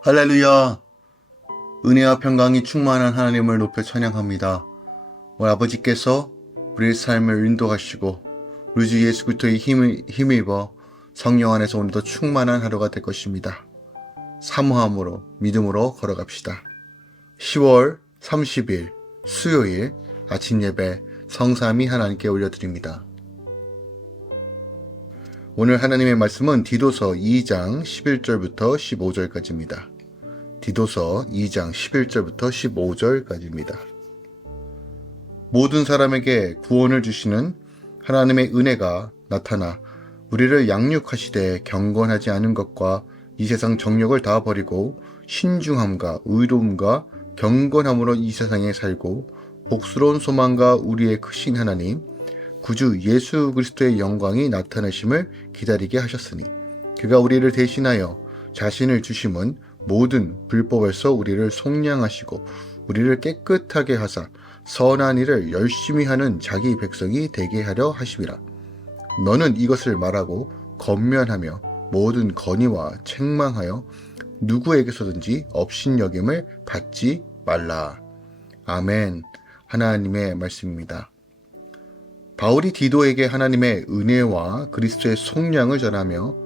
할렐루야! 은혜와 평강이 충만한 하나님을 높여 찬양합니다. 오늘 아버지께서 우리의 삶을 인도하시고 우리 주 예수 그리스도의 힘입어 성령 안에서 오늘도 충만한 하루가 될 것입니다. 사모함으로 믿음으로 걸어갑시다. 10월 30일 수요일 아침 예배 성삼위 하나님께 올려드립니다. 오늘 하나님의 말씀은 디도서 2장 11절부터 15절까지입니다. 디도서 2장 11절부터 15절까지입니다. 모든 사람에게 구원을 주시는 하나님의 은혜가 나타나 우리를 양육하시되 경건하지 않은 것과 이 세상 정욕을 다 버리고 신중함과 의로움과 경건함으로 이 세상에 살고 복스러운 소망과 우리의 크신 하나님 구주 예수 그리스도의 영광이 나타나심을 기다리게 하셨으니 그가 우리를 대신하여 자신을 주심은 모든 불법에서 우리를 속량하시고 우리를 깨끗하게 하사 선한 일을 열심히 하는 자기 백성이 되게 하려 하심이라. 너는 이것을 말하고 권면하며 모든 건의와 책망하여 누구에게서든지 업신여김을 받지 말라. 아멘. 하나님의 말씀입니다. 바울이 디도에게 하나님의 은혜와 그리스도의 속량을 전하며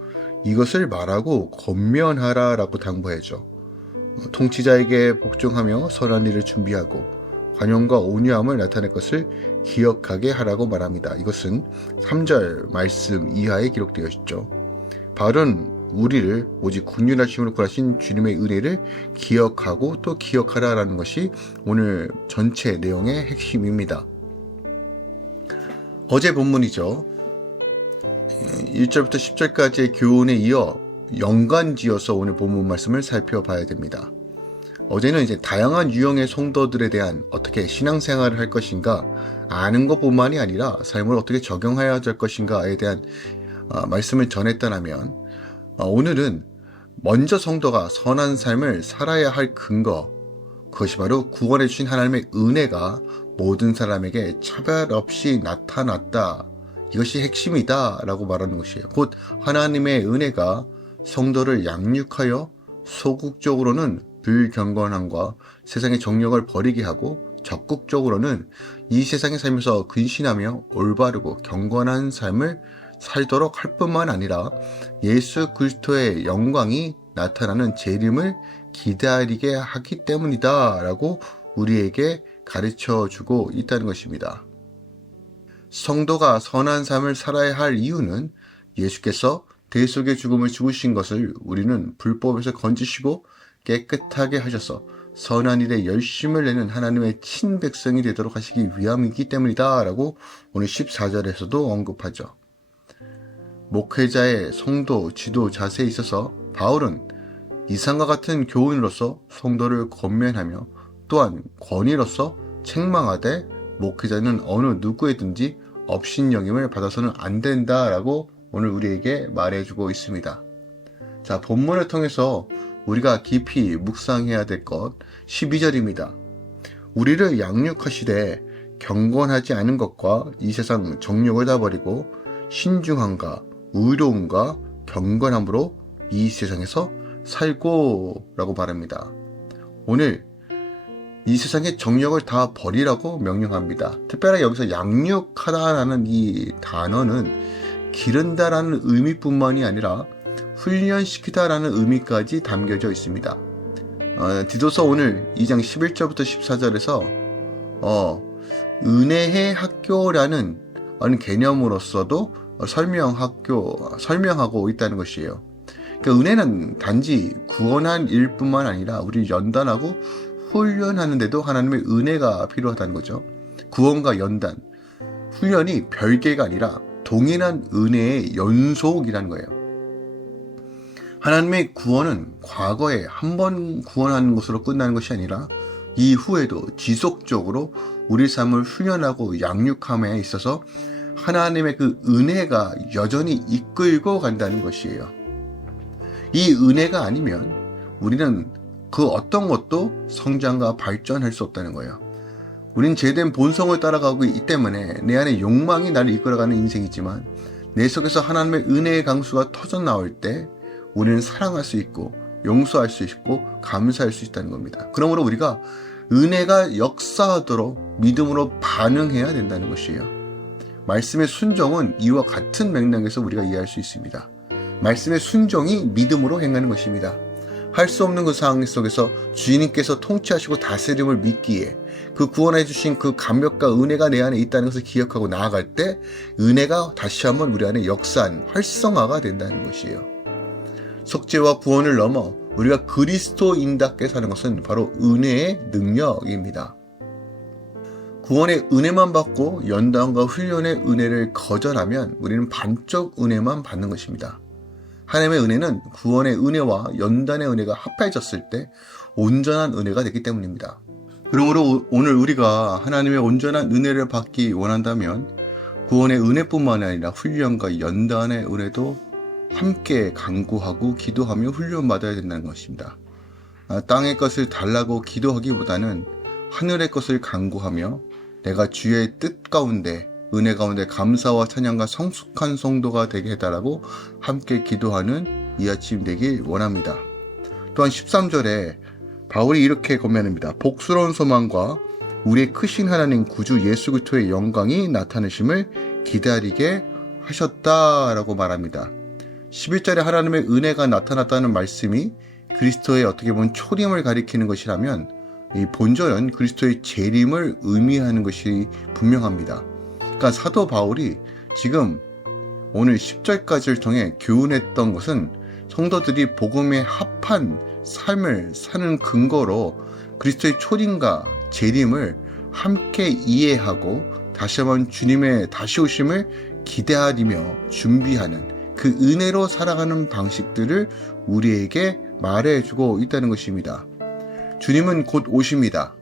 이것을 말하고 권면하라 라고 당부하죠. 통치자에게 복종하며 선한 일을 준비하고 관용과 온유함을 나타낼 것을 기억하게 하라고 말합니다. 이것은 3절 말씀 이하에 기록되어 있죠. 바울은 우리를 오직 긍휼하심으로 구하신 주님의 은혜를 기억하고 또 기억하라라는 것이 오늘 전체 내용의 핵심입니다. 어제 본문이죠. 1절부터 10절까지의 교훈에 이어 연관지어서 오늘 본문 말씀을 살펴봐야 됩니다. 어제는 이제 다양한 유형의 성도들에 대한 어떻게 신앙생활을 할 것인가 아는 것뿐만이 아니라 삶을 어떻게 적용해야 될 것인가에 대한 말씀을 전했다면 오늘은 먼저 성도가 선한 삶을 살아야 할 근거, 그것이 바로 구원해 주신 하나님의 은혜가 모든 사람에게 차별 없이 나타났다. 이것이 핵심이다 라고 말하는 것이에요. 곧 하나님의 은혜가 성도를 양육하여 소극적으로는 불경건함과 세상의 정욕을 버리게 하고 적극적으로는 이 세상에 살면서 근신하며 올바르고 경건한 삶을 살도록 할 뿐만 아니라 예수 그리스도의 영광이 나타나는 재림을 기다리게 하기 때문이다 라고 우리에게 가르쳐 주고 있다는 것입니다. 성도가 선한 삶을 살아야 할 이유는 예수께서 대속의 죽음을 죽으신 것을 우리는 불법에서 건지시고 깨끗하게 하셔서 선한 일에 열심을 내는 하나님의 친백성이 되도록 하시기 위함이기 때문이다 라고 오늘 14절에서도 언급하죠. 목회자의 성도 지도 자세에 있어서 바울은 이상과 같은 교훈으로서 성도를 권면하며 또한 권위로서 책망하되 목회자는 어느 누구에든지 업신여김을 받아서는 안 된다라고 오늘 우리에게 말해주고 있습니다. 자, 본문을 통해서 우리가 깊이 묵상해야 될 것 12절입니다. 우리를 양육하시되 경건하지 않은 것과 이 세상 정욕을 다 버리고 신중함과 의로움과 경건함으로 이 세상에서 살고 라고 말합니다. 오늘 이 세상의 정욕을 다 버리라고 명령합니다. 특별히 여기서 양육하다라는 이 단어는 기른다라는 의미뿐만이 아니라 훈련시키다라는 의미까지 담겨져 있습니다. 디도서 오늘 2장 11절부터 14절에서 은혜의 학교라는 개념으로서도 설명하고 있다는 것이에요. 그러니까 은혜는 단지 구원한 일뿐만 아니라 우리를 연단하고 훈련하는데도 하나님의 은혜가 필요하다는 거죠. 구원과 연단, 훈련이 별개가 아니라 동일한 은혜의 연속이라는 거예요. 하나님의 구원은 과거에 한 번 구원하는 것으로 끝나는 것이 아니라 이후에도 지속적으로 우리 삶을 훈련하고 양육함에 있어서 하나님의 그 은혜가 여전히 이끌고 간다는 것이에요. 이 은혜가 아니면 우리는 그 어떤 것도 성장과 발전할 수 없다는 거예요. 우린 죄된 본성을 따라가고 있기 때문에 내 안에 욕망이 나를 이끌어가는 인생이지만 내 속에서 하나님의 은혜의 강수가 터져 나올 때 우리는 사랑할 수 있고 용서할 수 있고 감사할 수 있다는 겁니다. 그러므로 우리가 은혜가 역사하도록 믿음으로 반응해야 된다는 것이에요. 말씀의 순종은 이와 같은 맥락에서 우리가 이해할 수 있습니다. 말씀의 순종이 믿음으로 행하는 것입니다. 할 수 없는 그 상황 속에서 주님께서 통치하시고 다스림을 믿기에 그 구원해 주신 그 감격과 은혜가 내 안에 있다는 것을 기억하고 나아갈 때 은혜가 다시 한번 우리 안에 역사한 활성화가 된다는 것이에요. 속죄와 구원을 넘어 우리가 그리스도인답게 사는 것은 바로 은혜의 능력입니다. 구원의 은혜만 받고 연단과 훈련의 은혜를 거절하면 우리는 반쪽 은혜만 받는 것입니다. 하나님의 은혜는 구원의 은혜와 연단의 은혜가 합해졌을 때 온전한 은혜가 되기 때문입니다. 그러므로 오늘 우리가 하나님의 온전한 은혜를 받기 원한다면 구원의 은혜뿐만 아니라 훈련과 연단의 은혜도 함께 간구하고 기도하며 훈련받아야 된다는 것입니다. 땅의 것을 달라고 기도하기보다는 하늘의 것을 간구하며 내가 주의 뜻 가운데 은혜 가운데 감사와 찬양과 성숙한 성도가 되게 해달라고 함께 기도하는 이 아침 되길 원합니다. 또한 13절에 바울이 이렇게 권면합니다. 복스러운 소망과 우리의 크신 하나님 구주 예수 그리스도의 영광이 나타내심을 기다리게 하셨다라고 말합니다. 11절에 하나님의 은혜가 나타났다는 말씀이 그리스도의 어떻게 보면 초림을 가리키는 것이라면 이 본절은 그리스도의 재림을 의미하는 것이 분명합니다. 그러니까 사도 바울이 지금 오늘 10절까지를 통해 교훈했던 것은 성도들이 복음에 합한 삶을 사는 근거로 그리스도의 초림과 재림을 함께 이해하고 다시 한번 주님의 다시 오심을 기다리며 준비하는 그 은혜로 살아가는 방식들을 우리에게 말해주고 있다는 것입니다. 주님은 곧 오십니다.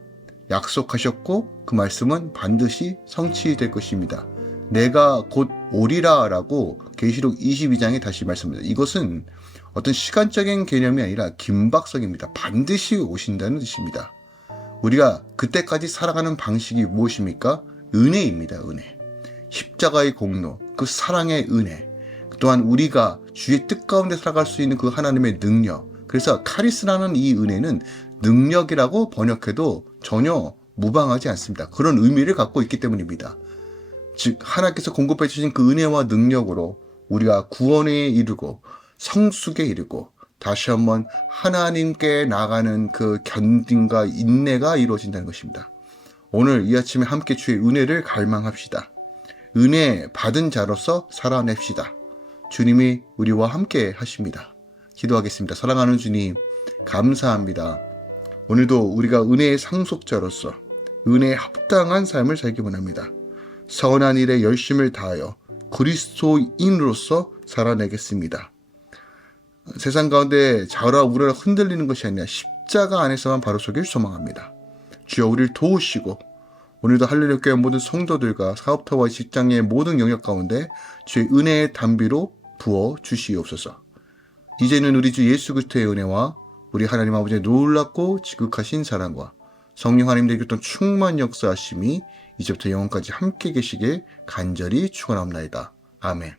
약속하셨고 그 말씀은 반드시 성취될 것입니다. 내가 곧 오리라 라고 계시록 22장에 다시 말씀합니다. 이것은 어떤 시간적인 개념이 아니라 긴박성입니다. 반드시 오신다는 뜻입니다. 우리가 그때까지 살아가는 방식이 무엇입니까? 은혜입니다. 은혜. 십자가의 공로, 그 사랑의 은혜, 또한 우리가 주의 뜻 가운데 살아갈 수 있는 그 하나님의 능력. 그래서 카리스라는 이 은혜는 능력이라고 번역해도 전혀 무방하지 않습니다. 그런 의미를 갖고 있기 때문입니다. 즉 하나님께서 공급해 주신 그 은혜와 능력으로 우리가 구원에 이르고 성숙에 이르고 다시 한번 하나님께 나가는 그 견딘과 인내가 이루어진다는 것입니다. 오늘 이 아침에 함께 주의 은혜를 갈망합시다. 은혜 받은 자로서 살아냅시다. 주님이 우리와 함께 하십니다. 기도하겠습니다. 사랑하는 주님, 감사합니다. 오늘도 우리가 은혜의 상속자로서 은혜에 합당한 삶을 살기 원합니다. 선한 일에 열심을 다하여 그리스도인으로서 살아내겠습니다. 세상 가운데 좌우라 우러라 흔들리는 것이 아니라 십자가 안에서만 바로 서길 소망합니다. 주여 우리를 도우시고 오늘도 할렐루야 교회 모든 성도들과 사업터와 직장의 모든 영역 가운데 주의 은혜의 담비로 부어 주시옵소서. 이제는 우리 주 예수 그리스도의 은혜와 우리 하나님 아버지의 놀랍고 지극하신 사랑과 성령 하나님의 교통 충만 역사하심이 이제부터 영원까지 함께 계시길 간절히 축원합니다. 아멘.